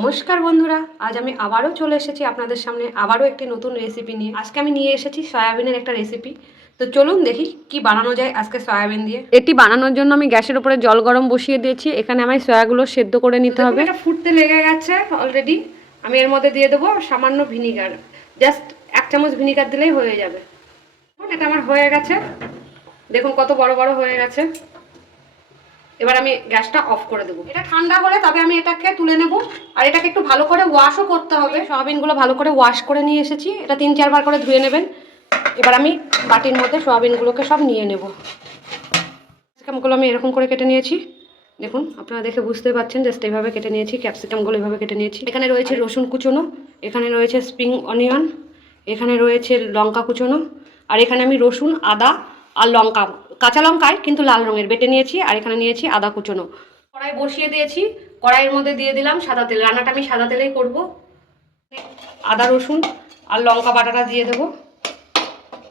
নমস্কার বন্ধুরা আজ আমি আবারও চলে এসেছি আপনাদের সামনে আবারও একটি নতুন রেসিপি নিয়ে। আজকে আমি নিয়ে এসেছি সয়াবিনের একটা রেসিপি তো চলুন দেখি কি বানানো যায় আজকে সয়াবিন দিয়ে। এটি বানানোর জন্য আমি গ্যাসের উপরে জল গরম বসিয়ে দিয়েছি। এখানে আমি সয়াগুলো সেদ্ধ করে নিতে হবে। এটা ফুটতে লেগে গেছে অলরেডি আমি এর মধ্যে দিয়ে দেবো সামান্য ভিনিগার জাস্ট এক চামচ ভিনিগার দিলেই হয়ে যাবে। এটা আমার হয়ে গেছে। দেখুন কত বড় বড় হয়ে গেছে। এবার আমি গ্যাসটা অফ করে দেবো। এটা ঠান্ডা হলে তবে আমি এটাকে তুলে নেব। আর এটাকে একটু ভালো করে ওয়াশও করতে হবে। সয়াবিনগুলো ভালো করে ওয়াশ করে নিয়ে এসেছি। এটা তিন চারবার করে ধুয়ে নেবেন। এবার আমি বাটির মধ্যে সয়াবিনগুলোকে সব নিয়ে নেব। ক্যাপসিকামগুলো আমি এরকম করে কেটে নিয়েছি। দেখুন, আপনারা দেখে বুঝতে পারছেন জাস্ট এইভাবে কেটে নিয়েছি, ক্যাপসিকামগুলো এইভাবে কেটে নিয়েছি। এখানে রয়েছে রসুন কুচোনো, এখানে রয়েছে স্প্রিং অনিয়ন, এখানে রয়েছে লঙ্কা কুচোনো, আর এখানে আমি রসুন, আদা আর লঙ্কা কাঁচা লঙ্কায় কিন্তু লাল রঙের বেটে নিয়েছি, আর এখানে নিয়েছি আদা কুচোনো। কড়াই বসিয়ে দিয়েছি, কড়াইয়ের মধ্যে দিয়ে দিলাম সাদা তেল। রান্নাটা আমি সাদা তেলেই করব। আদা, রসুন আর লঙ্কা বাটাটা দিয়ে দেবো।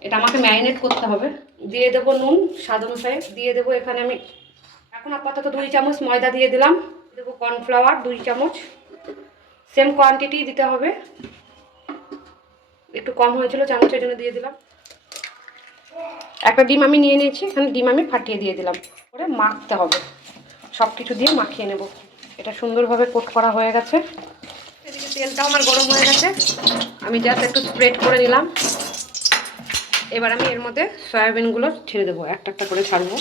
এটা আমাকে ম্যারিনেট করতে হবে। দিয়ে দেবো নুন, স্বাদ অনুসারে। দিয়ে দেবো এখানে আমি এখন আপাতত দুই চামচ ময়দা দিয়ে দিলাম। দেবো কর্নফ্লাওয়ার, দুই চামচ। সেম কোয়ান্টিটি দিতে হবে। একটু কম হয়েছিল চামচের জন্য দিয়ে দিলাম। একটা ডিম আমি নিয়ে নিয়েছি এখানে ডিম আমি ফাটিয়ে দিয়ে দিলাম। করে মাখতে হবে। সব কিছু দিয়ে মাখিয়ে নেব। এটা সুন্দরভাবে কোট করা হয়ে গেছে। এদিকে তেলটাও আমার গরম হয়ে গেছে। আমি জাস্ট একটু স্প্রেড করে নিলাম। এবার আমি এর মধ্যে সয়াবিনগুলো ছেড়ে দেবো। একটা একটা করে ছাড়বো।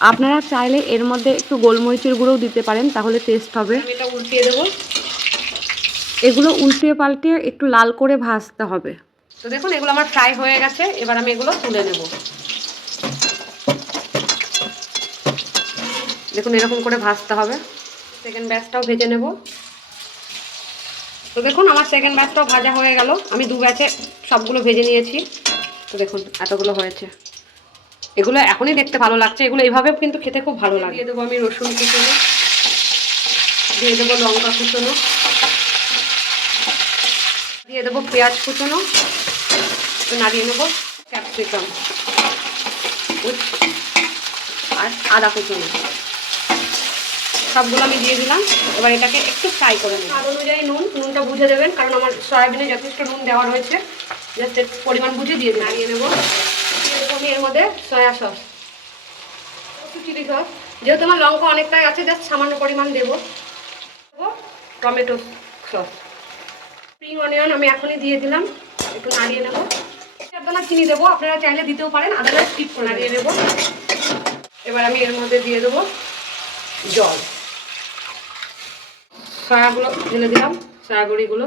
আপনারা চাইলে এর মধ্যে একটু গোলমরিচের গুঁড়োও দিতে পারেন তাহলে টেস্ট হবে। আমি এটা উল্টিয়ে দেবো। এগুলো উল্টে পাল্টে একটু লাল করে ভাজতে হবে। তো দেখুন, এগুলো আমার ফ্রাই হয়ে গেছে। এবার আমি এগুলো তুলে নেব। দেখুন, এরকম করে ভাজতে হবে। সেকেন্ড ব্যাচটাও ভেজে নেব। তো দেখুন, আমার সেকেন্ড ব্যাচটাও ভাজা হয়ে গেল। আমি দু ব্যাচে সবগুলো ভেজে নিয়েছি। তো দেখুন, এতগুলো হয়েছে। এগুলো এখনই দেখতে ভালো লাগছে। এগুলো এইভাবে কিন্তু খেতে খুব ভালো লাগে। দেবো আমি রসুন কুচনো। দিয়ে দেবো লঙ্কা কুচনো। দিয়ে দেবো পেঁয়াজ কুচোনো। একটু নাড়িয়ে নেব। ক্যাপসিকাম। আর আদা কুচোনো সবগুলো আমি দিয়ে দিলাম। এবার এটাকে একটু ফ্রাই করে নেব। স্বাদ অনুযায়ী নুন নুনটা বুঝে দেবেন কারণ আমার সয়াবিনে যথেষ্ট নুন দেওয়া রয়েছে। জাস্ট পরিমাণ বুঝে দিয়ে নাড়িয়ে নেব। আমি এর মধ্যে সয়া সস। একটু চিলি সস। যেহেতু আমার লঙ্কা অনেকটাই আছে জাস্ট সামান্য পরিমাণ দেবো। দেবো টমেটো সস। স্প্রিং অনিয়ন আমি এখনই দিয়ে দিলাম। একটু নাড়িয়ে নেব। আপনারা চিনি দেবো, আপনারা চাইলে দিতেও পারেন আদারওয়াইজ স্কিপ করে নাড়িয়ে নেব। এবার আমি এর মধ্যে দিয়ে দেবো জল। সয়াগুলো ঢেলে দিলাম সয়াবড়িগুলো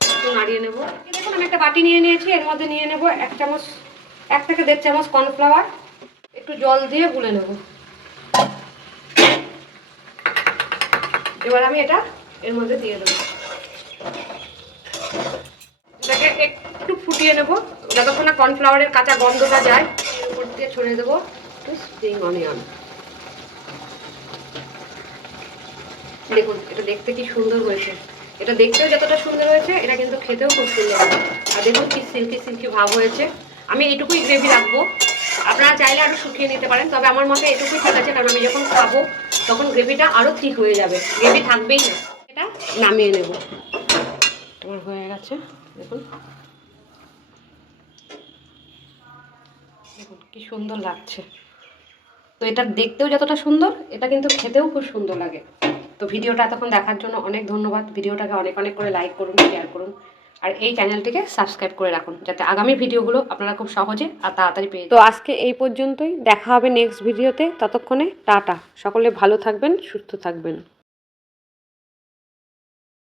একটু নাড়িয়ে নেব। দেখুন, আমি একটা বাটি নিয়ে নিয়েছি, এর মধ্যে নিয়ে নেব এক চামচ, এক থেকে দেড় চামচ কর্নফ্লাওয়ার। একটু জল দিয়ে গুলে নেব। এবার আমি এটা এর মধ্যে দিয়ে দেবো। এটাকে একটু ফুটিয়ে নেব। যতক্ষণ না কর্নফ্লাওয়ারের কাঁচা গন্ধটা যায়, উপর দিয়ে ছড়িয়ে দেবো একটু স্প্রিং অনিয়ন। দেখুন, এটা দেখতে কি সুন্দর হয়েছে। এটা দেখতেও যতটা সুন্দর হয়েছে, এটা কিন্তু খেতেও খুব সুন্দর আর দেখুন কি সিল্কি সিল্কি ভাব হয়েছে। আমি এটুকুই গ্রেভি রাখব। আপনারা চাইলে আরও শুকিয়ে নিতে পারেন, তবে আমার মতে এটুকুই ঠিক আছে, কারণ আমি যখন খাব, তখন গ্রেভিটা আরও ঠিক হয়ে যাবে। গ্রেভি থাকবেই না। এটা নামিয়ে নেব। তোমার হয়ে গেছে, দেখুন। দেখুন, কি সুন্দর লাগছে। তো এটা দেখতেও যতটা সুন্দর, এটা কিন্তু খেতেও খুব সুন্দর লাগে। তো ভিডিওটা এতক্ষণ দেখার জন্য অনেক ধন্যবাদ। ভিডিওটাকে অনেক অনেক করে লাইক করুন শেয়ার করুন। আর এই চ্যানেলটিকে সাবস্ক্রাইব করে রাখুন, যাতে আগামী ভিডিওগুলো আপনারা খুব সহজে আর তাড়াতাড়ি পেয়ে তো আজকে এই পর্যন্তই। দেখা হবে নেক্সট ভিডিওতে ততক্ষণে টাটা। সকলে ভালো থাকবেন, সুস্থ থাকবেন।